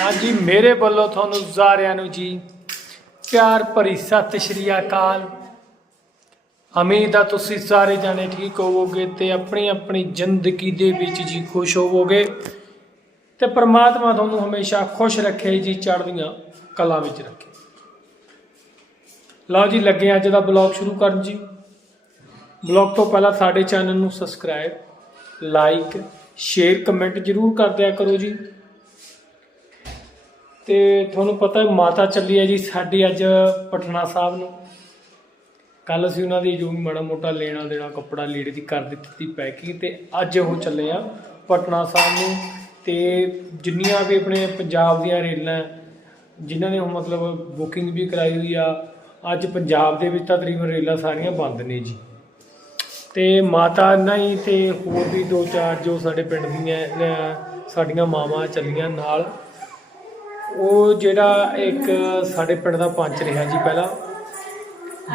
ਹਾਂਜੀ, ਮੇਰੇ ਵੱਲੋਂ ਤੁਹਾਨੂੰ ਸਾਰਿਆਂ ਨੂੰ ਜੀ ਪਿਆਰ ਭਰੀ ਸਤਿ ਸ਼੍ਰੀ ਅਕਾਲ। ਉਮੀਦ ਆ ਤੁਸੀਂ ਸਾਰੇ ਜਾਣੇ ਠੀਕ ਹੋਵੋਗੇ ਤੇ ਆਪਣੀ ਆਪਣੀ ਜ਼ਿੰਦਗੀ ਦੇ ਵਿੱਚ ਜੀ ਖੁਸ਼ ਹੋਵੋਗੇ ਤੇ ਪ੍ਰਮਾਤਮਾ ਤੁਹਾਨੂੰ ਹਮੇਸ਼ਾ ਖੁਸ਼ ਰੱਖੇ ਜੀ, ਚੜ੍ਹਦੀਆਂ ਕਲਾ ਵਿੱਚ ਰੱਖੇ। ਲਓ ਜੀ, ਲੱਗੇ ਅੱਜ ਦਾ ਬਲੌਗ ਸ਼ੁਰੂ ਕਰਨ ਜੀ। ਬਲੌਗ ਤੋਂ ਪਹਿਲਾਂ ਸਾਡੇ ਚੈਨਲ ਨੂੰ ਸਬਸਕ੍ਰਾਈਬ, ਲਾਈਕ, ਸ਼ੇਅਰ, ਕਮੈਂਟ ਜਰੂਰ ਕਰ ਦਿਆ ਕਰੋ ਜੀ। ਤੇ ਤੁਹਾਨੂੰ ਪਤਾ ਹੈ ਮਾਤਾ ਚੱਲੀ ਹੈ ਜੀ ਸਾਡੀ ਅੱਜ ਪਟਨਾ ਸਾਹਿਬ ਨੂੰ। ਕੱਲ ਅਸੀਂ ਉਹਨਾਂ ਦੀ ਜੋ ਵੀ ਮਾੜਾ ਮੋਟਾ ਲੈਣਾ ਦੇਣਾ, ਕੱਪੜਾ ਲੀੜੇ ਦੀ ਕਰ ਦਿੱਤੀ ਸੀ ਪੈਕਿੰਗ ਤੇ ਅੱਜ ਉਹ ਚੱਲੇ ਆ ਪਟਨਾ ਸਾਹਿਬ ਨੂੰ। ਤੇ ਜਿੰਨੀਆਂ ਵੀ ਆਪਣੇ ਪੰਜਾਬ ਦੀਆਂ ਰੇਲਾਂ ਜਿਨ੍ਹਾਂ ਨੇ ਉਹ ਮਤਲਬ ਬੁਕਿੰਗ ਵੀ ਕਰਾਈ ਹੋਈ ਆ, ਅੱਜ ਪੰਜਾਬ ਦੇ ਵਿੱਚ ਤਾਂ ਤਕਰੀਬਨ ਰੇਲਾਂ ਸਾਰੀਆਂ ਬੰਦ ਨੇ ਜੀ। ਤੇ ਮਾਤਾ ਨਹੀਂ ਤੇ ਹੋਰ ਵੀ ਦੋ ਚਾਰ ਜੋ ਸਾਡੇ ਪਿੰਡ ਦੀਆਂ ਸਾਡੀਆਂ ਮਾਵਾਂ ਚੱਲੀਆਂ ਨਾਲ। ਉਹ ਜਿਹੜਾ ਇੱਕ ਸਾਡੇ ਪਿੰਡ ਦਾ ਪੰਚ ਰਿਹਾ ਜੀ ਪਹਿਲਾਂ,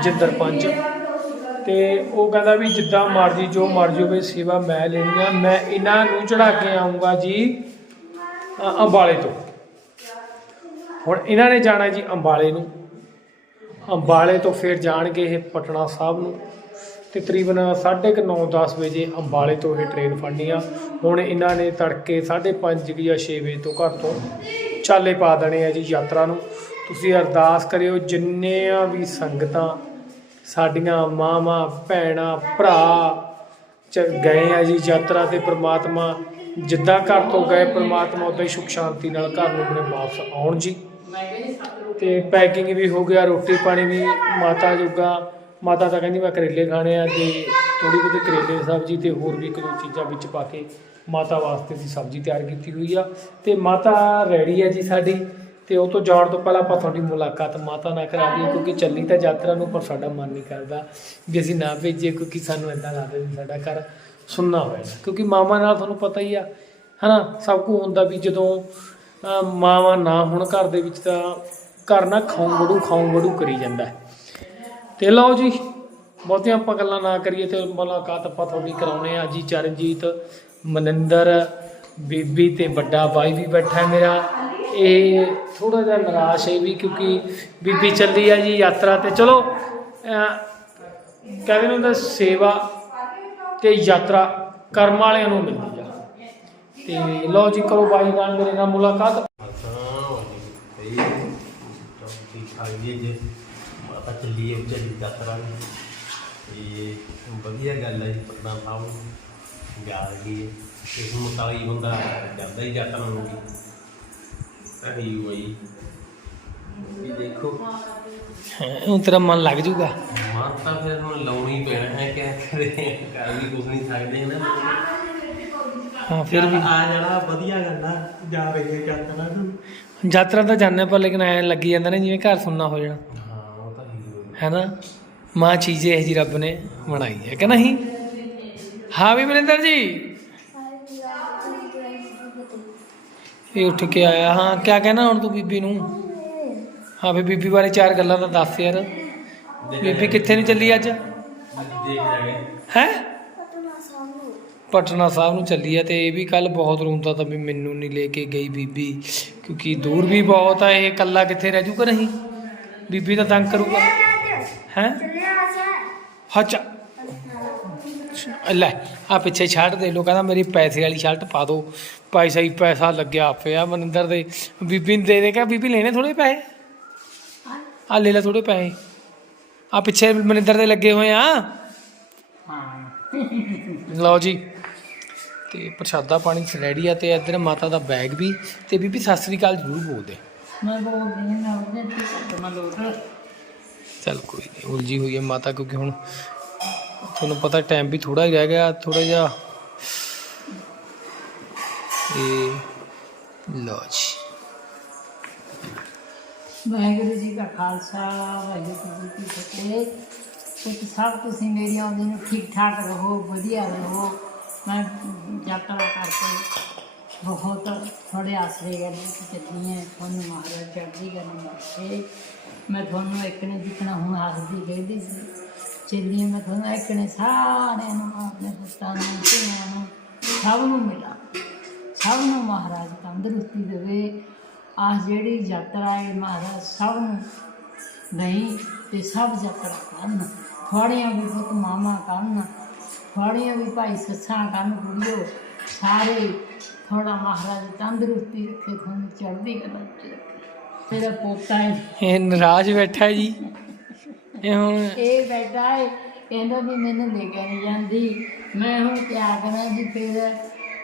ਜਿੰਦਰ ਪੰਚ। ਤੇ ਉਹ ਕਹਿੰਦਾ ਵੀ ਜਿੱਦਾਂ ਮਰਜ਼ੀ, ਜੋ ਮਰਜ਼ੀ ਹੋਵੇ ਸੇਵਾ ਮੈਂ ਲੈਣੀ ਆ, ਮੈਂ ਇਹਨਾਂ ਨੂੰ ਚੜਾ ਕੇ ਆਉਂਗਾ ਜੀ ਅੰਬਾਲੇ ਤੋਂ। ਹੁਣ ਇਹਨਾਂ ਨੇ ਜਾਣਾ ਜੀ ਅੰਬਾਲੇ ਨੂੰ। ਅੰਬਾਲੇ ਤੋਂ ਫਿਰ ਜਾਣਗੇ ਇਹ ਪਟਨਾ ਸਾਹਿਬ ਨੂੰ। ਤੇ ਤਕਰੀਬਨ 9:30 10 ਵਜੇ ਅੰਬਾਲੇ ਤੋਂ ਇਹ ਟ੍ਰੇਨ ਫੜਨੀ ਆ। ਹੁਣ ਇਹਨਾਂ ਨੇ ਤੜਕੇ 5:30 ਜਾਂ 6 ਵਜੇ ਤੋਂ ਘਰ ਤੋਂ ਚਾਲੇ ਪਾ ਦੇਣੇ ਆ ਜੀ ਯਾਤਰਾ ਨੂੰ। ਤੁਸੀਂ ਅਰਦਾਸ ਕਰਿਓ ਜਿੰਨੀਆਂ ਵੀ ਸੰਗਤਾਂ ਸਾਡੀਆਂ ਮਾਵਾਂ, ਭੈਣਾਂ, ਭਰਾ ਚ ਗਏ ਆ ਜੀ ਯਾਤਰਾ ਤੇ, ਪ੍ਰਮਾਤਮਾ ਜਿੱਦਾਂ ਘਰ ਤੋਂ ਗਏ, ਪ੍ਰਮਾਤਮਾ ਉਦਾਂ ਹੀ ਸੁਖ ਸ਼ਾਂਤੀ ਨਾਲ ਘਰ ਨੂੰ ਆਪਣੇ ਵਾਪਸ ਆਉਣ ਜੀ। ਤੇ ਪੈਕਿੰਗ ਵੀ ਹੋ ਗਿਆ, ਰੋਟੀ ਪਾਣੀ ਵੀ ਮਾਤਾ ਜੋਗਾ, ਮਾਤਾ ਤਾਂ ਕਹਿੰਦੀ ਮੈਂ ਕਰੇਲੇ ਖਾਣੇ ਆ ਤੇ ਥੋੜੀ ਬਹੁਤੀ ਕਰੇਲੇ ਦੀ ਸਬਜ਼ੀ ਤੇ ਹੋਰ ਵੀ ਇੱਕ ਦੋ ਚੀਜ਼ਾਂ ਵਿੱਚ ਪਾ ਕੇ ਮਾਤਾ ਵਾਸਤੇ ਅਸੀਂ ਸਬਜ਼ੀ ਤਿਆਰ ਕੀਤੀ ਹੋਈ ਆ। ਤੇ ਮਾਤਾ ਰੈਡੀ ਹੈ ਜੀ ਸਾਡੀ। ਤੇ ਉਹ ਤੋਂ ਜਾਣ ਤੋਂ ਪਹਿਲਾਂ ਆਪਾਂ ਤੁਹਾਡੀ ਮੁਲਾਕਾਤ ਮਾਤਾ ਨਾਲ ਕਰਾ ਦਈਏ ਕਿਉਂਕਿ ਚੱਲੀ ਤਾਂ ਯਾਤਰਾ ਨੂੰ ਪਰ ਸਾਡਾ ਮਨ ਨਹੀਂ ਕਰਦਾ ਵੀ ਅਸੀਂ ਨਾ ਭੇਜੀਏ ਕਿਉਂਕਿ ਸਾਨੂੰ ਇਦਾਂ ਲੱਗਦਾ ਵੀ ਸਾਡਾ ਘਰ ਸੁੰਨਾ ਹੋਇਆ ਕਿਉਂਕਿ ਮਾਮਾ ਨਾਲ ਤੁਹਾਨੂੰ ਪਤਾ ਹੀ ਆ ਹਨਾ ਸਭ ਕੁਝ ਹੁੰਦਾ ਵੀ ਜਦੋਂ ਅਹ, ਮਾਵਾਂ ਨਾ ਹੁਣ ਘਰ ਦੇ ਵਿੱਚ ਤਾਂ ਘਰ ਨਾ ਖਾਉਂ ਵੜੂ ਖਾਉ ਵੜੂ ਕਰੀ ਜਾਂਦਾ ਹੈ। ਤੇ ਲਓ ਜੀ ਬਹੁਤੀਆਂ ਆਪਾਂ ਗੱਲਾਂ ਨਾ ਕਰੀਏ ਤੇ ਮੁਲਾਕਾਤ ਆਪਾਂ ਤੁਹਾਡੀ ਕਰਾਉਨੇ ਆ ਜੀ ਚਰਨਜੀਤ ਮਨਿੰਦਰ, ਬੀਬੀ ਤੇ ਵੱਡਾ ਬਾਈ ਵੀ ਬੈਠਾ ਮੇਰਾ। ਇਹ ਥੋੜਾ ਜਿਹਾ ਨਿਰਾਸ਼ ਹੈ ਵੀ ਕਿਉਂਕਿ ਬੀਬੀ ਚੱਲੀ ਆ ਜੀ ਯਾਤਰਾ ਤੇ। ਚਲੋ ਕਹਿੰਦੇ ਨੇ ਹੁੰਦਾ ਸੇਵਾ ਤੇ ਯਾਤਰਾ ਕਰਮ ਵਾਲਿਆਂ ਨੂੰ ਮਿਲਦੀ ਆ। ਤੇ ਲਓ ਜੀ, ਕਰੋ ਬਾਈ ਨਾਲ ਮੇਰੇ ਨਾਲ ਮੁਲਾਕਾਤ। ਮਾਤਾ ਚੱਲੀ ਹੈ ਯਾਤਰਾ ਨੂੰ ਵਧੀਆ ਗੱਲ ਹੈ ਜੀ ਪਟਨਾ ਸਾਹਿਬ ਜਾ ਰਹੀ ਹੈ। ਇਸ ਮੁਤਾਬਿਕ ਬੰਦਾ ਜਾਂਦਾ ਹੀ ਯਾਤਰਾ ਨੂੰ ਅਹੀ ਹੋਈ ਵੀ ਦੇਖੋ। ਉਹ ਤੇਰਾ ਮਨ ਲੱਗ ਜੂਗਾ ਮਾਨ ਤਾਂ ਫਿਰ ਹੁਣ ਲਾਉਣੀ ਪੈਣਾ ਹੈ ਕਿ ਕਰੇ ਕਰ ਵੀ ਕੁਝ ਨਹੀਂ ਸਕਦੇ ਨਾ ਹਾਂ ਫਿਰ ਵੀ। ਆ ਜਾਣਾ ਵਧੀਆ ਗੱਲ ਆ। ਜਾ ਰਹੀ ਹੈ ਯਾਤਰਾ ਨੂੰ ਯਾਤਰਾ ਤਾਂ ਜਾਂਦੇ ਪਰ ਲੇਕਿਨ ਐ ਲੱਗੀ ਜਾਂਦਾ ਨਾ ਜਿਵੇਂ ਘਰ ਸੁਣਨਾ ਹੋ ਜਾਣਾ। ਹਾਂ ਉਹ ਤਾਂ ਹੀ ਹੈਨਾ? ਮਾਂ ਚੀਜ਼ ਇਹ ਜੀ ਰੱਬ ਨੇ ਬਣਾਈ ਹੈ ਕਿ ਨਹੀਂ? ਹਾਂ ਵੀ ਮਨਿੰਦਰ ਜੀ। ਇਹ ਉੱਠ ਕੇ ਆਇਆ ਹਾਂ ਕਿਆ ਕਹਿਣਾ ਹੁਣ ਤੂੰ ਬੀਬੀ ਨੂੰ? ਹਾਂ ਵੀ ਬੀਬੀ ਬਾਰੇ ਚਾਰ ਗੱਲਾਂ ਤਾਂ ਦੱਸ ਯਾਰ। ਬੀਬੀ ਕਿੱਥੇ ਨਹੀਂ ਚੱਲੀ ਅੱਜ? ਹੈ? ਪਟਨਾ ਸਾਹਿਬ ਨੂੰ ਚੱਲੀ ਆ ਤੇ ਇਹ ਵੀ ਕੱਲ ਬਹੁਤ ਰੋਂਦਾ ਤਾਂ ਵੀ ਮੈਨੂੰ ਨਹੀਂ ਲੈ ਕੇ ਗਈ ਬੀਬੀ ਕਿਉਂਕਿ ਦੂਰ ਵੀ ਬਹੁਤ ਆ ਇਹ ਕੱਲਾ ਕਿੱਥੇ ਰਹਿ ਜੂਗਾ ਨਹੀਂ? ਬੀਬੀ ਤਾਂ ਤੰਗ ਕਰੂਗਾ। ਹੈ? ਹੱਚਾ ਲੈ ਆ ਪਿੱਛੇ ਸ਼ਰਟ ਦੇ ਲੋ ਕਹਿੰਦਾ ਮੇਰੀ ਪੈਸੇ ਵਾਲੀ ਸ਼ਰਟ ਪਾ ਦਿਓ। ਪੈਸਾ ਹੀ ਪੈਸਾ ਲੱਗਿਆ ਪਿਆ ਮਨਿੰਦਰ ਦੇ। ਬੀਬੀ ਨੂੰ ਦੇ ਦੇ ਕੇ ਬੀਬੀ ਲੈਣੇ ਥੋੜੇ ਪੈਸੇ? ਆ ਲੈ ਲੈ ਥੋੜੇ ਪੈਸੇ। ਆ ਪਿੱਛੇ ਮਨਿੰਦਰ ਦੇ ਲੱਗੇ ਹੋਏ ਆ। ਲਓ ਜੀ। ਤੇ ਪ੍ਰਸ਼ਾਦਾ ਪਾਣੀ ਰੈਡੀ ਆ ਤੇ ਇੱਧਰ ਮਾਤਾ ਦਾ ਬੈਗ ਵੀ। ਤੇ ਬੀਬੀ ਸਤਿ ਸ੍ਰੀ ਅਕਾਲ ਜ਼ਰੂਰ ਬੋਲਦੇ ਮੈਂ ਬੋਲਦੀ ਹਾਂ ਮੈਂ ਉਹਦੇ ਤੇ ਮੈਂ ਲੋਟ ਚਲ ਕੋਈ ਨਹੀਂ ਉਲਝੀ ਹੋਈ ਹੈ ਮਾਤਾ ਕਿਉਂਕਿ ਹੁਣ ਤੁਹਾਨੂੰ ਪਤਾ ਟਾਈਮ ਵੀ ਥੋੜਾ ਹੀ ਰਹਿ ਗਿਆ ਥੋੜਾ ਜਿਹਾ। ਇਹ ਲਓ ਜੀ। ਵਾਹਿਗੁਰੂ ਜੀ ਦਾ ਖਾਲਸਾ, ਵਾਹਿਗੁਰੂ ਜੀ ਕੀ ਫਤਿਹ। ਤੁਸੀਂ ਸਭ ਤੁਸੀਂ ਮੇਰੀ ਆਉਂਦੀ ਨੂੰ ਠੀਕ ਠਾਕ ਰਹੋ, ਵਧੀਆ ਰਹੋ। ਮੈਂ ਯਾਤਰਾ ਕਰਕੇ ਬਹੁਤ ਥੋੜੇ ਆਸਰੇ ਗਏ ਕਿ ਚੱਲੀ ਹੈ, ਤੁਹਾਨੂੰ ਮਹਾਰਾਜ ਚੜ੍ਹਦੀ ਕਰਨ ਵਾਸਤੇ। ਮੈਂ ਤੁਹਾਨੂੰ ਇੱਕ ਨੇ ਜਿੱਕਣਾ ਹੁਣ ਹੱਸਦੀ ਕਹਿੰਦੀ ਸੀ। ਚੱਲੀ ਮੈਂ ਤੁਹਾਨੂੰ ਇੱਕ ਨੇ ਸਾਰਿਆਂ ਨੂੰ ਆਪਣੇ ਪੁੱਤਾਂ ਨੂੰ, ਧੀਆਂ ਨੂੰ, ਸਭ ਨੂੰ ਮਿਲਾ। ਸਭ ਨੂੰ ਮਹਾਰਾਜ ਤੰਦਰੁਸਤੀ ਦੇਵੇ। ਆਹ ਜਿਹੜੀ ਯਾਤਰਾ ਹੈ ਮਹਾਰਾਜ, ਸਭ ਨੂੰ ਨਹੀਂ ਤੇ ਸਭ ਯਾਤਰਾ ਕਰਨ। ਥੋੜੀਆਂ ਵੀ ਪੁੱਤ ਮਾਮਾ ਕਰਨ ਥੋੜੀਆਂ ਵੀ ਭਾਈ ਸੱਸਾਂ ਕਰਨ, ਕੁੜੀਓ, ਸਾਰੇ ਥੋੜਾ ਮਹਾਰਾਜ ਤੰਦਰੁਸਤੀ ਰੱਖੇ ਤੁਹਾਨੂੰ ਚੜ੍ਹਦੀ ਕਲਾ ਚ ਰੱਖੇ। ਮੇਰਾ ਪੋਤਾ ਹੈ। ਇਹ ਨਰਾਜ ਬੈਠਾ ਜੀ। ਇਹ ਹੁਣ ਇਹ ਬੈਠਾ ਹੈ ਕਹਿੰਦਾ ਵੀ ਮੈਨੂੰ ਲੈ ਕੇ ਨਹੀਂ ਜਾਂਦੀ। ਮੈਂ ਹੁਣ ਕਿਆ ਕਰਾਂ ਜੀ ਫਿਰ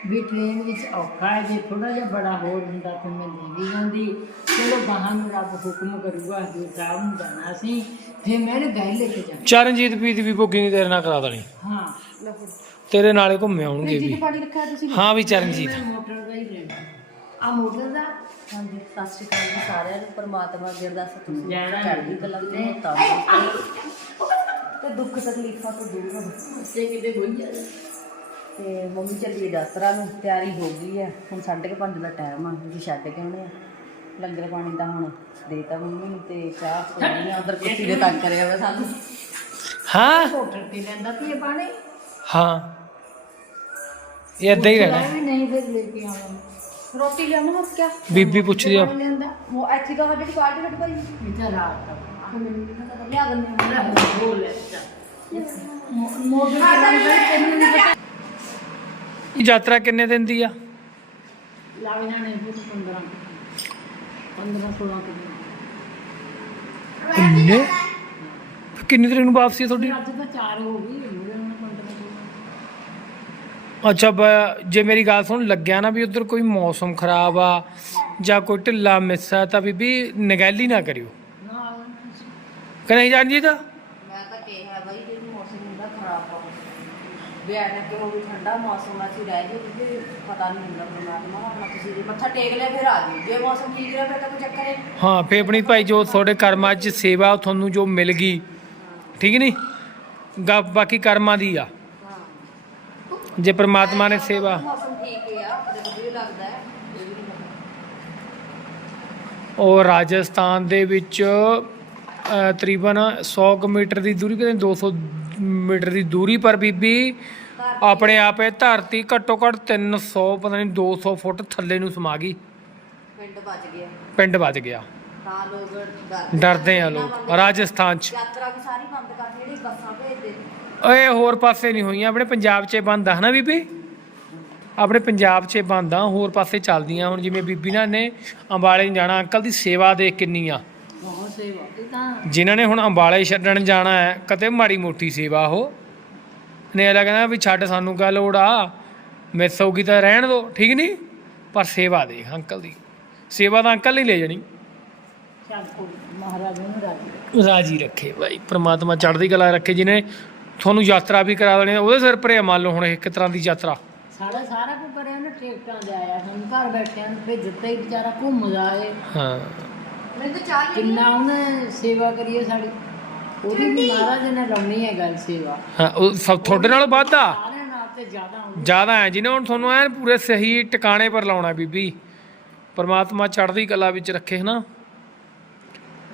ਵੀ ਟ੍ਰੇਨ ਵਿੱਚ ਔਖਾ ਹੈ ਜੇ ਥੋੜਾ ਜਿਹਾ ਬੜਾ ਹੋਰ ਹੁੰਦਾ ਤਾਂ ਮੈਂ ਲੈ ਵੀ ਜਾਂਦੀ। ਚਲੋ ਬਾਹਰ ਨੂੰ ਰੱਬ ਹੁਕਮ ਕਰੂਗਾ ਹਜ਼ੂਰ ਸਾਹਿਬ ਨੂੰ ਜਾਣਾ ਸੀ ਫਿਰ ਮੈਂ ਗਏ ਲੈ ਕੇ ਜਾਣਾ। ਚਰਨਜੀਤ ਵੀ ਦੀ ਵੀ ਬੁਕਿੰਗ ਤੇਰੇ ਨਾਲ ਕਰਾ ਦੇਣੀ। ਹਾਂ। ਤੇਰੇ ਨਾਲੇ ਘੁੰਮੇ ਆਉਣਗੇ ਵੀ। ਪਾਣੀ ਰੱਖਿਆ ਤੁਸੀਂ? ਹਾਂ ਵੀ ਚਰਨਜੀਤ। ਮੋਟਰ ਦਾ ਹੀ ਲੈਣਾ। ਆ ਮੋਟਰ ਦਾ? ਹਾਂਜੀ ਸਤਿ ਸ਼੍ਰੀ ਅਕਾਲ ਜੀ ਸਾਰਿਆਂ ਨੂੰ ਪਰਮਾਤਮਾ ਅੱਗੇ ਅਰਦਾਸ ਹੈ ਤੁਸੀਂ ਜਾਣਾ ਚੜ੍ਹਦੀ ਕਲਾ ਵਿੱਚ ਹੋਤਾ ਤੇ ਦੁੱਖ ਤਕਲੀਫਾਂ ਤੋਂ ਦੂਰ ਰਹੋ। ਬੱਚੇ ਕਿਤੇ ਭੁੱਲ ਜਾਂਦੇ ਤੇ ਮੰਮੀ ਚੱਲੀ ਯਾਤਰਾ ਨੂੰ ਤਿਆਰੀ ਹੋ ਗਈ ਹੈ। ਹੁਣ 5:30 ਦਾ ਟਾਈਮ ਆ ਜੀ ਛੱਡ ਕੇ ਆਉਣੇ ਆ। ਲੰਗਰ ਪਾਣੀ ਤਾਂ ਹੁਣ ਦੇਤਾ ਮੰਮੀ ਨੂੰ ਤੇ ਚਾਹ ਪੀਣੀ ਆ ਉਧਰ ਕੁੱਤੀ ਦੇ ਤੰਗ ਕਰਿਆ ਹੋਇਆ ਸਾਨੂੰ। ਹਾਂ? ਮੋਟਰ ਤੇ ਲੈਂਦਾ ਪੀਏ ਪਾਣੀ। ਹਾਂ। ਇਹ ਏਦਾਂ ਹੀ ਰਹਿਣਾ। ਨਹੀਂ ਫਿਰ ਲੈ ਕੇ ਆਵਾਂ ਰੋਟੀ ਲਿਆਉਣਾ ਹੋਰ ਕੀ ਬੀਬੀ ਪੁੱਛਦੀ ਆ। ਉਹ ਇੱਥੇ ਤਾਂ ਸਾਡੀ ਪਾਰਟੀ ਕੱਟ ਪਈ ਇੱਧਰ ਰਾਤ ਲਿਆ ਦਾ ਯਾਤਰਾ ਕਿੰਨੇ ਦਿਨ ਦੀ ਆ? ਲੱਗ ਜਾਣੇ ਫਿਰ 15 15 16 ਕਿਲੋ ਕਿੰਨੇ? ਕਿੰਨੀ ਤਰੀਕ ਨੂੰ ਵਾਪਸੀ ਆ ਤੁਹਾਡੀ? ਅੱਜ ਤਾਂ 4 ਹੋ ਗਈ। ਮੇਰੇ ਹੁਣ 15 ਅੱਛਾ ਜੇ ਮੇਰੀ ਗੱਲ ਸੁਣ ਲੱਗਿਆ ਨਾ ਵੀ ਉਧਰ ਕੋਈ ਮੌਸਮ ਖਰਾਬ ਆ ਜਾਂ ਕੋਈ ਢਿੱਲਾ ਮਿੱਸਾ ਤਾਂ ਬੀਬੀ ਨਗੈਲੀ ਨਾ ਕਰਿਓ। ਮੈਂ ਤਾਂ ਕਿਹਾ ਬਾਈ ਜੇ ਮੌਸਮ ਹੁੰਦਾ ਖਰਾਬ ਆ ਵਿਆਹ ਨੇ ਕਿ ਉਹ ਵੀ ਠੰਡਾ ਮੌਸਮ ਆ ਸੀ ਰਹਿ ਜੇ ਕਿਉਂਕਿ ਪਤਾ ਨਹੀਂ ਹੁੰਦਾ ਪਰਮਾਤਮਾ ਆਪਣਾ ਤੁਸੀਂ ਜੇ ਮੱਥਾ ਟੇਕ ਲਿਆ ਫਿਰ ਆ ਜੀ ਜੇ ਮੌਸਮ ਠੀਕ ਰਿਹਾ ਫਿਰ ਤਾਂ ਕੋਈ ਚੱਕਰ ਨਹੀਂ। ਹਾਂ ਫੇ ਆਪਣੀ ਭਾਈ ਜੋ ਤੁਹਾਡੇ ਕਰਮਾਂ 'ਚ ਸੇਵਾ ਤੁਹਾਨੂੰ ਜੋ ਮਿਲ ਗਈ ਠੀਕ ਨਹੀਂ? ਬਾਕੀ ਕਰਮਾਂ ਦੀ ਆ। ਜੇ ਪ੍ਰਮਾਤਮਾ ਨੇ ਸੇਵਾ ਮੌਸਮ ਠੀਕ ਹੈ ਆ ਵੀ ਲੱਗਦਾ ਹੈ ਇਹ ਰਾਜਸਥਾਨ ਦੇ ਵਿੱਚ ਤਕਰੀਬਨ 100 ਕੁ ਮੀਟਰ ਦੀ ਦੂਰੀ ਕਿਤੇ 200 ਮੀਟਰ ਦੀ ਦੂਰੀ ਪਰ ਬੀਬੀ ਆਪਣੇ ਆਪੇ ਧਰਤੀ ਘੱਟੋ ਘੱਟ 300 ਪਤਾ ਨਹੀਂ 200 ਫੁੱਟ ਥੱਲੇ ਨੂੰ ਸਮਾ ਗਈ। ਪਿੰਡ ਬਚ ਗਿਆ। ਪਿੰਡ ਵੱਜ ਗਿਆ। ਤਾਂ ਲੋਕ ਡਰਦੇ ਆ ਲੋਕ ਰਾਜਸਥਾਨ 'ਚ। ਯਾਤਰਾ ਵੀ ਸਾਰੀ ਬੰਦ ਕਰਤੀ ਜਿਹੜੀ ਬੱਸਾਂ। ਓਏ ਹੋਰ ਪਾਸੇ ਨਹੀਂ ਹੋਈਆਂ। ਆਪਣੇ ਪੰਜਾਬ 'ਚ ਬੰਦ ਆ ਹਨਾ ਬੀਬੀ? ਆਪਣੇ ਪੰਜਾਬ 'ਚ ਬੰਦ ਆ। ਹੋਰ ਪਾਸੇ ਚੱਲਦੀਆਂ ਹੁਣ ਜਿਵੇਂ ਬੀਬੀ ਨਾਲ ਨੇ ਅੰਬਾਲੇ ਨੂੰ ਜਾਣਾ। ਅੰਕਲ ਦੀ ਸੇਵਾ ਦੇ ਕਿੰਨੀ ਆ। ਬਹੁਤ ਸੇਵਾ। ਇਹ ਤਾਂ ਜਿਨ੍ਹਾਂ ਨੇ ਹੁਣ ਅੰਬਾਲੇ ਛੱਡਣ ਜਾਣਾ ਹੈ ਕਦੇ ਮਾੜੀ ਮੋਟੀ ਸੇਵਾ ਉਹ। ਨੇ ਅਗਲਾ ਕਹਿੰਦਾ ਵੀ ਛੱਡ ਸਾਨੂੰ ਕਾ ਲੋੜ ਆ? ਮਿਸ ਹੋਊਗੀ ਤਾਂ ਰਹਿਣ ਦੋ ਠੀਕ ਨਹੀਂ? ਪਰ ਸੇਵਾ ਦੇ ਅੰਕਲ ਦੀ। ਸੇਵਾ ਤਾਂ ਅੰਕਲ ਨਹੀਂ ਲੈ ਜਾਣੀ। ਚੱਲ ਕੋਈ ਨੀ, ਮਹਾਰਾਜ ਨੂੰ ਰਾਜੀ ਰੱਖੇ। ਭਾਈ ਪ੍ਰਮਾਤਮਾ ਚੜ੍ਹਦੀ ਕਲਾ ਰੱਖੇ ਜਿਹਨੇ ਤੁਹਾਨੂੰ ਯਾਤਰਾ ਵੀ ਕਰਾ ਦੇਣੀ ਆ, ਉਹਦੇ ਸਿਰ ਪਰੇ ਆ, ਮੰਨ ਲਓ ਹੁਣ ਇੱਕ ਤਰ੍ਹਾਂ ਦੀ ਯਾਤਰਾ। ਸਾਡਾ ਸਾਰਾ ਕੁਝ ਕਰਿਆ ਨਾ ਟਿਕਟਾਂ ਦੇ ਆਇਆ। ਹੁਣ ਘਰ ਬੈਠਿਆਂ ਨੂੰ ਫਿਰ ਦਿੱਤਾ ਹੀ ਵਿਚਾਰਾ ਘੁੰਮਦਾ ਏ ਹਾਂ। ਮੈਨੂੰ ਤਾਂ ਚਾਹ ਕਿੰਨਾ ਉਹਨੇ ਸੇਵਾ ਕਰੀਏ ਸਾਡੀ। ਉਹਦੀ ਵੀ ਮਹਾਰਾਜ ਨੇ ਲਾਉਣੀ ਹੈ ਗੱਲ ਸੇਵਾ। ਹਾਂ ਉਹ ਸਭ ਤੁਹਾਡੇ ਨਾਲੋਂ ਵੱਧ? ਆ ਸਾਰਿਆਂ ਨਾਲ ਤੇ ਜ਼ਿਆਦਾ ਹੁੰਦੀ ਜ਼ਿਆਦਾ ਹੈ ਜਿਹਨੇ ਹੁਣ ਤੁਹਾਨੂੰ ਐਨ ਪੂਰੇ ਸਹੀ ਟਿਕਾਣੇ ਪਰ ਲਾਉਣਾ ਬੀਬੀ। ਪਰਮਾਤਮਾ ਚੜ੍ਹਦੀ ਕਲਾ ਵਿੱਚ ਰੱਖੇ ਹਨਾ।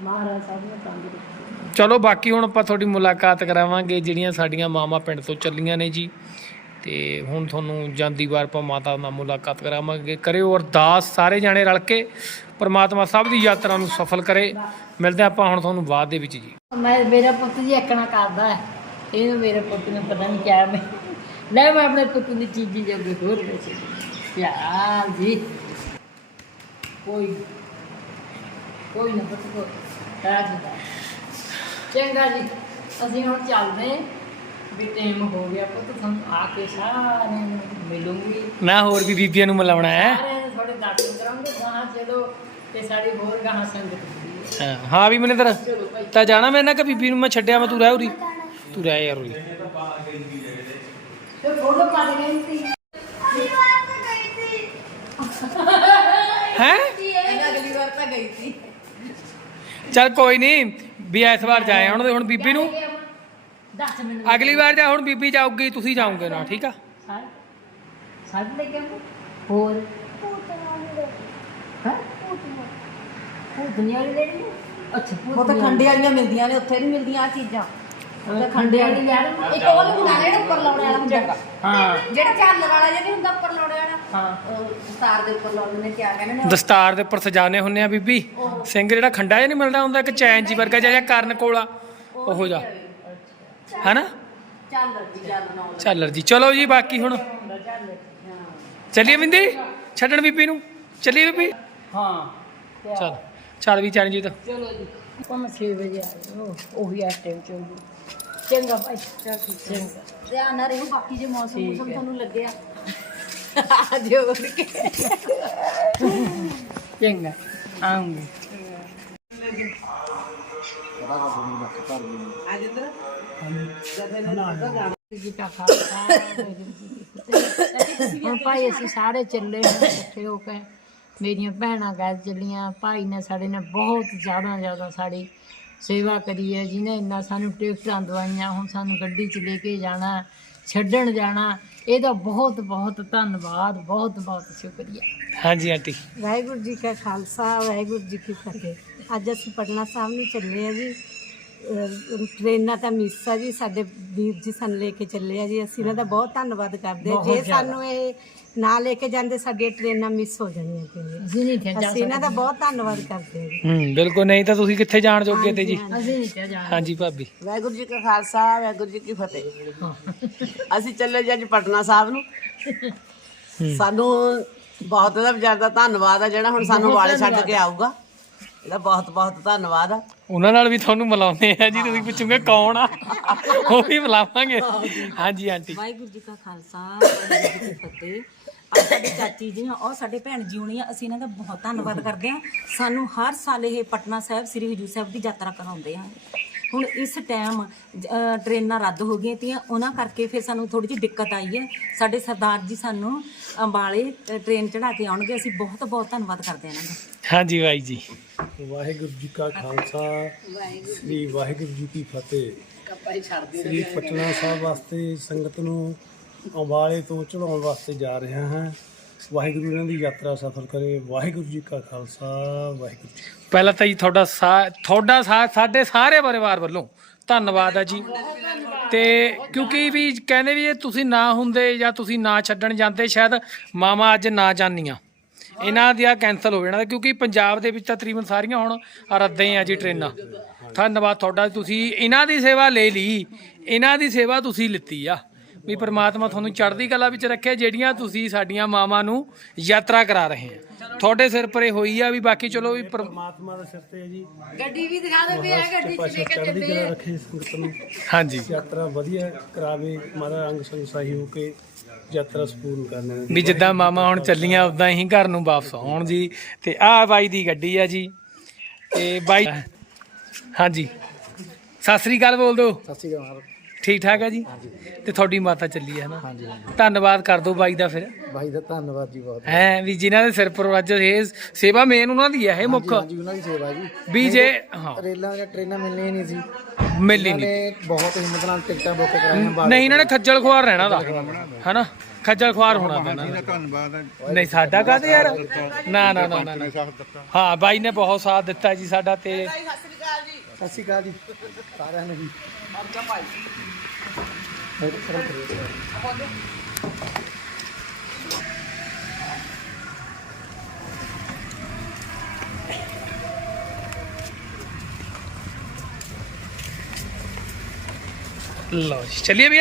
ਮਹਾਰਾਜ ਸਭ ਨੂੰ ਤੰਦਰੁਸਤ ਚਲੋ ਬਾਕੀ ਹੁਣ ਆਪਾਂ ਤੁਹਾਡੀ ਮੁਲਾਕਾਤ ਕਰਾਵਾਂਗੇ ਜਿਹੜੀਆਂ ਸਾਡੀਆਂ ਮਾਮਾ ਪਿੰਡ ਤੋਂ ਚੱਲੀਆਂ ਨੇ ਜੀ। ਤੇ ਹੁਣ ਤੁਹਾਨੂੰ ਜਾਂਦੀ ਵਾਰ ਆਪਾਂ ਮਾਤਾ ਨਾਲ ਮੁਲਾਕਾਤ ਕਰਾਵਾਂਗੇ। ਕਰਿਓ ਅਰਦਾਸ, ਸਾਰੇ ਜਾਣੇ ਰਲ ਕੇ ਪਰਮਾਤਮਾ ਸਭ ਦੀ ਯਾਤਰਾ ਨੂੰ ਸਫਲ ਕਰੇ। ਮਿਲਦੇ ਆਪਾਂ ਹੁਣ ਤੁਹਾਨੂੰ ਬਾਅਦ ਦੇ ਵਿੱਚ ਜੀ। ਮੈਂ, ਮੇਰਾ ਪੁੱਤ ਜੀ ਇੱਕਣਾ ਕਰਦਾ ਹੈ। ਇਹਨੂੰ ਮੇਰੇ ਪੁੱਤ ਨੂੰ ਪਤਾ ਨਹੀਂ ਕਿਆ ਮੈਂ। ਲੈ ਮੈਂ ਆਪਣੇ ਪੁੱਤ ਦੀ ਚੀਜ਼ੀ ਜੋਗੀ ਹੋਰ ਵਿੱਚ ਪਿਆਰ ਜੀ। ਕੋਈ ਕੋਈ ਨਾ ਪੁੱਤ ਕੋ ਰਾਜ ਦਾ। ਚੰਗਾ ਜੀ। ਅਸੀਂ ਹੁਣ ਚੱਲਦੇ ਹਾਂ। ਵੀ ਟਾਈਮ ਹੋ ਗਿਆ ਪੁੱਤ ਤੁਹਾਨੂੰ ਆ ਕੇ ਸਾਰਿਆਂ ਨੂੰ ਮਿਲੂੰਗੀ। ਮੈਂ ਹੋਰ ਵੀ ਬੀਬੀਆਂ ਨੂੰ ਮਿਲਾਉਣਾ ਹੈ। ਸਾਰਿਆਂ ਨੂੰ ਥੋੜੇ ਦਰਸ਼ਨ ਕਰਾਂਗੇ ਗਾਹਾਂ ਚਲੋ ਤੇ ਸਾਡੀ ਹੋਰ ਗਾਹਾਂ ਸੰਗਤ ਹੁੰਦੀ ਹੈ। ਹਾਂ, ਹਾਂ ਵੀ ਮਨਿੰਦਰ ਚਲੋ ਭਾਈ। ਤਾਂ ਜਾਣਾ ਮੈਂ ਨਾ ਕਿ ਬੀਬੀ ਨੂੰ ਮੈਂ ਛੱਡਿਆ ਮੈਂ ਤੂੰ ਰਹਿ ਉਰੀ। ਤੂੰ ਰਹਿ ਯਾਰ ਉਰੀ। ਤੇ ਫੋਟੋ ਪਾ ਦੇ ਗਈ ਸੀ। ਹੈ? ਇਹਨਾਂ ਅਗਲੀ ਵਾਰ ਤਾਂ ਗਈ ਸੀ। ਚੱਲ ਕੋਈ ਨਹੀਂ ਵੀ ਇਸ ਵਾਰ ਜਾਏ ਹੁਣ ਹੁਣ ਬੀਬੀ ਨੂੰ? ਦੱਸ ਮੈਨੂੰ ਅਗਲੀ ਵਾਰ ਜਾ ਹੁਣ ਬੀਬੀ ਜਾਊਗੀ ਤੁਸੀਂ ਜਾਓਗੇ ਨਾ ਠੀਕ ਆ? ਸਾਰ ਸਾਰ ਲੈ ਕੇ ਆਉਂਦੇ? ਹੋਰ? ਹਾਂ? ਉਹ ਦੁਨੀਆ ਦੇ ਲੈ ਲਈ? ਅੱਛਾ ਉਹ ਤਾਂ ਖੰਡੇ ਵਾਲੀਆਂ ਮਿਲਦੀਆਂ ਨੇ ਉੱਥੇ ਨਹੀਂ ਮਿਲਦੀਆਂ ਆ ਚੀਜ਼ਾਂ। ਉਹ ਤਾਂ ਖੰਡੇ ਵਾਲੀ ਯਾਰ ਇੱਕ ਉਹ ਹੁੰਦਾ ਨਾ ਜਿਹੜਾ ਉੱਪਰ ਲਾਉਣੇ ਵਾਲਾ ਹੁੰਦਾ। ਹਾਂ। ਜਿਹੜਾ ਝਾਲਰ ਵਾਲਾ ਜਿਹਾ ਨਹੀਂ ਹੁੰਦਾ ਉੱਪਰ ਲਾਉਣੇ ਵਾਲਾ। ਹਾਂ। ਉਹ ਦਸਤਾਰ ਦੇ ਉੱਪਰ ਲਾਉਂਦੇ ਨੇ ਕਿਆ ਕਹਿੰਦੇ ਨੇ ਦਸਤਾਰ ਦੇ ਉੱਪਰ ਸਜਾਣੇ ਹੁੰਨੇ ਆ ਬੀਬੀ। ਸਿੰਘ ਜਿਹੜਾ ਖੰਡਾ ਜਿਹਾ ਨਹੀਂ ਮਿਲਦਾ ਹੁੰਦਾ ਇੱਕ ਚੈਨ ਜੀ ਵਰਗਾ ਜਿਹਾ ਕਰਨ ਕੋਲਾ ਉਹੋ ਜਾ ਹੈਨਾ? ਚੱਲ ਜੀ ਚੱਲ ਨਾ ਚੱਲਰ ਜੀ ਚਲੋ ਜੀ ਬਾਕੀ ਹੁਣ। ਚੱਲੀਏ ਬਿੰਦੀ? ਛੱਡਣ ਬੀਬੀ ਨੂੰ? ਚੱਲੀਏ ਬੀਬੀ? ਹਾਂ। ਚੱਲ। ਚੱਲ ਵੀ ਚਰਨਜੀਤ। ਚਲੋ ਜੀ। ਪੰਜ 6 ਵਜੇ ਆ ਜਾਓ ਉਹੀ ਇਸ ਟਾਈਮ ਚਲ। ਜੀ ਚੰਗਾ ਭਾਈ ਚਲ ਠੀਕ ਚੰਗਾ। ਧਿਆਨ ਨਾਲ ਰਹੋ ਬਾਕੀ ਜੇ ਮੌਸਮ ਠੀਕ ਮੌਸਮ ਹੈ। ਤੁਹਾਨੂੰ ਲੱਗਿਆ। ਆ ਜਿਓ ਉੱਡ ਕੇ। ਚੰਗਾ ਆਉਂਗੀ। ਜੀ ਕਾ ਖਾਲਸਾ ਵਾਹਿਗੁਰੂ ਜੀ ਕੀ ਫਤਿਹ। ਹੁਣ ਭਾਈ ਅਸੀਂ ਸਾਰੇ ਚੱਲੇ ਹਾਂ ਇਕੱਠੇ ਹੋ ਕੇ। ਮੇਰੀਆਂ ਭੈਣਾਂ ਗਏ ਚੱਲੀਆਂ ਭਾਈ ਨੇ ਸਾਡੇ ਨੇ ਬਹੁਤ ਜ਼ਿਆਦਾ ਜ਼ਿਆਦਾ ਸਾਡੀ ਸੇਵਾ ਕਰੀ ਹੈ ਜਿਹਨੇ ਇੰਨਾ ਸਾਨੂੰ ਟਿਕਟਾਂ ਦਵਾਈਆਂ ਹੁਣ ਸਾਨੂੰ ਗੱਡੀ 'ਚ ਲੈ ਕੇ ਜਾਣਾ ਛੱਡਣ ਜਾਣਾ ਇਹਦਾ ਬਹੁਤ ਬਹੁਤ ਧੰਨਵਾਦ ਬਹੁਤ ਬਹੁਤ ਸ਼ੁਕਰੀਆ। ਹਾਂਜੀ ਆਂਟੀ। ਵਾਹਿਗੁਰੂ ਜੀ ਕਾ ਖਾਲਸਾ ਵਾਹਿਗੁਰੂ ਜੀ ਕੀ ਫਤਿਹ। ਅੱਜ ਅਸੀਂ ਪਟਨਾ ਸਾਹਿਬ ਨੂੰ ਚੱਲੇ ਆ ਜੀ। ਟ੍ਰੇਨਾਂ ਤਾਂ ਮਿਸ ਆ ਜੀ ਸਾਡੇ ਵੀਰ ਜੀ ਸਾਨੂੰ ਲੈ ਕੇ ਚੱਲੇ ਆ ਜੀ। ਅਸੀਂ ਇਹਨਾਂ ਦਾ ਬਹੁਤ ਧੰਨਵਾਦ ਕਰਦੇ ਬਹੁਤ ਜੇ ਜ਼ਿਆਦਾ। ਸਾਨੂੰ ਇਹ ਨਾ ਲੈ ਕੇ ਜਾਂਦੇ ਸਾਡੀਆਂ ਟ੍ਰੇਨਾਂ ਮਿਸ ਹੋ ਜਾਣੀਆਂ ਸੀ ਅਸੀਂ ਨਹੀਂ ਜਾ ਅਸੀਂ ਇਹਨਾਂ ਦਾ ਬਹੁਤ ਧੰਨਵਾਦ ਕਰਦੇ ਹਾਂ ਜੀ। ਹੂੰ ਬਿਲਕੁਲ ਨਹੀਂ ਤਾਂ ਤੁਸੀਂ ਕਿੱਥੇ ਜਾਣ ਜੋਗੇ ਤੇ ਜੀ? ਅਸੀਂ ਨਹੀਂ ਤੇ ਜਾ ਹਾਂਜੀ ਭਾਬੀ। ਵਾਹਿਗੁਰੂ ਜੀ ਕਾ ਖਾਲਸਾ ਵਾਹਿਗੁਰੂ ਜੀ ਕੀ ਫਤਿਹ। ਅਸੀਂ ਚੱਲੇ ਜੀ ਅੱਜ ਪਟਨਾ ਸਾਹਿਬ ਨੂੰ। ਸਾਨੂੰ ਬਹੁਤ ਦਾ ਵਿਚਾਰ ਦਾ ਧੰਨਵਾਦ ਆ ਜਿਹੜਾ ਹੁਣ ਸਾਨੂੰ ਵਾਲੇ ਛੱਡ ਕੇ ਆਊਗਾ। ਇਹਦਾ ਬਹੁਤ ਬਹੁਤ ਧੰਨਵਾਦ। ਉਹਨਾਂ ਨਾਲ ਵੀ ਤੁਹਾਨੂੰ ਮਿਲਾਉਂਦੇ ਆ ਜੀ ਤੁਸੀਂ ਪੁੱਛੋਗੇ ਕੌਣ ਆ? ਉਹ ਵੀ ਮਿਲਾਵਾਂਗੇ। ਹਾਂਜੀ ਆਂਟੀ। ਵਾਹਿਗੁਰੂ ਜੀ ਕਾ ਖਾਲਸਾ ਵਾਹਿਗੁਰੂ ਜੀ ਕੀ ਫਤਿਹ। ਸਾਡੀ ਚਾਚੀ ਜੀ ਆ ਉਹ ਸਾਡੇ ਭੈਣ ਜੀ ਹੋਣੀ ਆ ਅਸੀਂ ਇਹਨਾਂ ਦਾ ਬਹੁਤ ਧੰਨਵਾਦ ਕਰਦੇ ਆ। ਸਾਨੂੰ ਹਰ ਸਾਲ ਇਹ ਪਟਨਾ ਸਾਹਿਬ ਸ੍ਰੀ ਹਜੂਰ ਸਾਹਿਬ ਦੀ ਯਾਤਰਾ ਕਰਾਉਂਦੇ ਆ। ਹੁਣ ਇਸ ਟਾਈਮ ਟ੍ਰੇਨਾਂ ਰੱਦ ਹੋ ਗਈਆਂ ਤੀਆਂ ਉਹਨਾਂ ਕਰਕੇ ਫਿਰ ਸਾਨੂੰ ਥੋੜੀ ਜਿਹੀ ਦਿੱਕਤ ਆਈ ਹੈ। ਸਾਡੇ ਸਰਦਾਰ ਜੀ ਸਾਨੂੰ ਅੰਬਾਲੇ ਟ੍ਰੇਨ ਚੜਾ ਕੇ ਆਉਣਗੇ। ਅਸੀਂ ਬਹੁਤ ਬਹੁਤ ਧੰਨਵਾਦ ਕਰਦੇ ਆ ਇਹਨਾਂ ਦਾ। ਹਾਂਜੀ ਬਾਈ ਜੀ। ਵਾਹਿਗੁਰੂ ਜੀ ਕਾ ਖਾਲਸਾ ਸ੍ਰੀ ਵਾਹਿਗੁਰੂ ਜੀ ਕੀ ਫਤਿਹ। ਸ੍ਰੀ ਪਟਨਾ ਸਾਹਿਬ ਵਾਸਤੇ ਸੰਗਤ ਨੂੰ ਅੰਬਾਲੇ ਤੋਂ ਚੜਾਉਣ ਵਾਸਤੇ ਜਾ ਰਿਹਾ ਹਾਂ। ਵਾਹਿਗੁਰੂ ਇਹਨਾਂ ਦੀ ਯਾਤਰਾ ਸਫਲ ਕਰੇ। ਵਾਹਿਗੁਰੂ ਜੀ ਕਾ ਖਾਲਸਾ, ਵਾਹਿਗੁਰੂ ਜੀ ਪਹਿਲਾਂ ਤਾਂ ਜੀ ਤੁਹਾਡਾ ਸਾ- ਤੁਹਾਡਾ ਸਾ, ਸਾਡੇ ਸਾਰੇ ਪਰਿਵਾਰ ਵੱਲੋਂ ਧੰਨਵਾਦ ਹੈ ਜੀ। ਤੇ ਕਿਉਂਕਿ ਵੀ ਕਹਿੰਦੇ ਵੀ ਇਹ ਤੁਸੀਂ ਨਾ ਹੁੰਦੇ ਜਾਂ ਤੁਸੀਂ ਨਾ ਛੱਡਣ ਜਾਂਦੇ, ਸ਼ਾਇਦ ਮਾਮਾ ਅੱਜ ਨਾ ਜਾਨੀਆਂ ਇਹਨਾਂ ਦੀਆਂ ਕੈਂਸਲ ਹੋ ਜਾਣਾ ਕਿਉਂਕਿ ਪੰਜਾਬ ਦੇ ਵਿੱਚ ਤਾਂ ਤਕਰੀਬਨ ਸਾਰੀਆਂ ਹੁਣ ਰੱਦੇ ਆ ਜੀ ਟ੍ਰੇਨਾਂ। ਧੰਨਵਾਦ ਤੁਹਾਡਾ, ਤੁਸੀਂ ਇਹਨਾਂ ਦੀ ਸੇਵਾ ਲੈ ਲਈ, ਇਹਨਾਂ ਦੀ ਸੇਵਾ ਤੁਸੀਂ ਲਿੱਤੀ ਆ। ਵੀ ਪ੍ਰਮਾਤਮਾ ਤੁਹਾਨੂੰ ਚੜ੍ਹਦੀ ਕਲਾ ਵਿੱਚ ਰੱਖੇ ਜਿਹੜੀਆਂ ਤੁਸੀਂ ਸਾਡੀਆਂ ਮਾਵਾਂ ਨੂੰ ਯਾਤਰਾ ਕਰਾ ਰਹੇ ਆ। ਤੁਹਾਡੇ ਸਿਰ ਪਰੇ ਹੋਈ ਆ ਵੀ ਬਾਕੀ ਚਲੋ ਵੀ ਪਰ- ਪਰਮਾਤਮਾ ਦੇ ਸਿਰ ਤੇ ਹੈ ਜੀ। ਗੱਡੀ ਵੀ ਦਿਖਾ ਦੇ ਵੀ ਆ ਗੱਡੀ ਚ ਲੈ ਕੇ ਚੜ੍ਹਦੀ ਚੱਲੇ ਕਲਾ ਰੱਖੇ ਸੰਗਤ ਨੂੰ। ਹਾਂਜੀ। ਯਾਤਰਾ ਵਧੀਆ ਕਰਾਵੇ ਮਾਤਾ ਅੰਗ ਸੰਗ ਸਹੀ ਹੋ ਕੇ ਯਾਤਰਾ ਸਪੂਰਨ ਕਰਨ ਵੀ ਜਿੱਦਾਂ ਮਾਮਾ ਹੁਣ ਚੱਲੀਆਂ ਉਦਾਂ ਹੀ ਘਰ ਨੂੰ ਵਾਪਸ ਆਉਣ ਜੀ। ਤੇ ਆਹ ਬਾਈ ਦੀ ਗੱਡੀ ਆ ਜੀ। ਤੇ ਬਾਈ ਹਾਂਜੀ। ਸਤਿ ਸ੍ਰੀ ਅਕਾਲ ਬੋਲ ਦਿਓ। ਸਤਿ ਸ਼੍ਰੀ ਅਕਾਲ ਠੀਕ ਠਾਕ ਹੈ ਜੀ ਤੇ ਤੁਹਾਡੀ ਮਾਤਾ ਚੱਲੀ ਹੈ ਨਾ ਧੰਨਵਾਦ ਕਰ ਦਿਓ ਬਾਈ ਦਾ ਫਿਰ। ਭਾਈ ਦਾ ਧੰਨਵਾਦ ਜੀ ਬਹੁਤ। ਹੈ ਵੀ ਜਿਨ੍ਹਾਂ ਦੇ ਸਿਰ ਪਰ ਅੱਜ ਇਹ ਸੇਵਾ ਮੇਨ ਉਹਨਾਂ ਦੀ ਹੈ ਇਹ ਮੁੱਖ। ਜੀ ਉਹਨਾਂ ਦੀ ਸੇਵਾ ਜੀ। ਵੀ ਜੇ ਹਾਂ। ਰੇਲਾਂ ਜਾਂ ਟ੍ਰੇਨਾਂ ਮਿਲਣੀਆਂ ਨਹੀਂ ਸੀ। ਮਿਲੀ ਨਹੀਂ। ਨੇ ਬਹੁਤ ਹਿੰਮਤ ਨਾਲ ਟਿਕਟਾਂ ਬੁੱਕ ਕਰਾਈਆਂ ਨਹੀਂ ਇਹਨਾਂ ਨੇ ਖੱਜਲ ਖੁਆਰ ਰਹਿਣਾ ਦਾ ਹਨਾ? ਖੱਜਲ ਖੁਆਰ ਹੋਣਾ ਪੈਣਾ ਨਹੀਂ ਸਾਡਾ ਕਾਹਦੇ ਯਾਰ? ਨਾ ਨਾ ਨਾ ਨਾ ਨਾ। ਹਾਂ ਬਾਈ ਨੇ ਬਹੁਤ ਸਾਥ ਦਿੱਤਾ ਜੀ ਸਾਡਾ ਤੇ ਸਤਿ ਸ਼੍ਰੀ ਅਕਾਲ ਜੀ। ਸਾਰਿਆਂ ਨੂੰ ਜੀ। ਲਓ ਜੀ ਚੱਲੀਏ ਵੀ